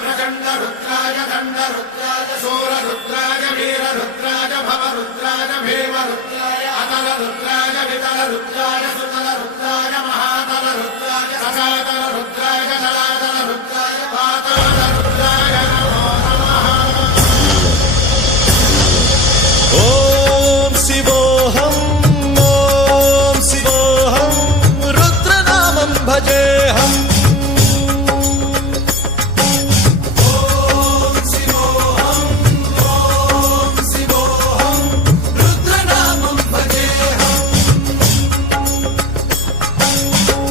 प्रचंड रुद्राय दंड रुद्राय शूर रुद्राय वीर रुद्राय भव रुद्राय भीम रुद्राय अतल रुद्राय वितल रुद्राय सुतल रुद्राय महातल रुद्राय सचातल रुद्राय जलातल रुद्राय पाताल रुद्राय नमो नमः। ओम शिवोऽहं रुद्रनामं भजेऽहम्।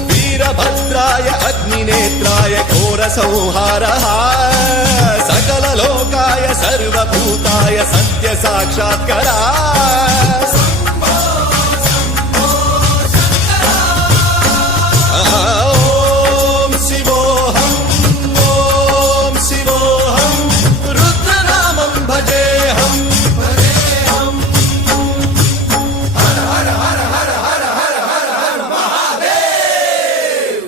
वीरभद्राय अग्निनेत्राय घोरसंहारः सकललोकाय सर्वभूताय सत्यसाक्षात्करः। ॐ शिवोऽहं रुद्रनामं भजेऽहम्। हर हर हर हर हर हर हर हर महादेव।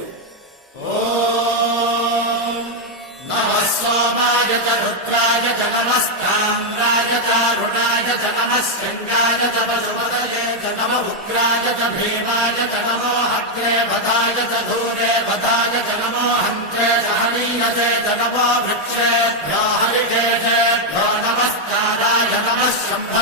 नमः सोमाय च रुद्राय च नमस्ताम्राय च अरुणाय च नमः शृङ्गाय च पशुपतये च नमः उग्राय च भीमाय च नमो हत्रे वधाय च धूरे वधाय च नमो हन्त्रे च हनीयसे च नमो वृक्षेभ्यो हरिकेशेभ्यो नमस्काराय नमः शम्भ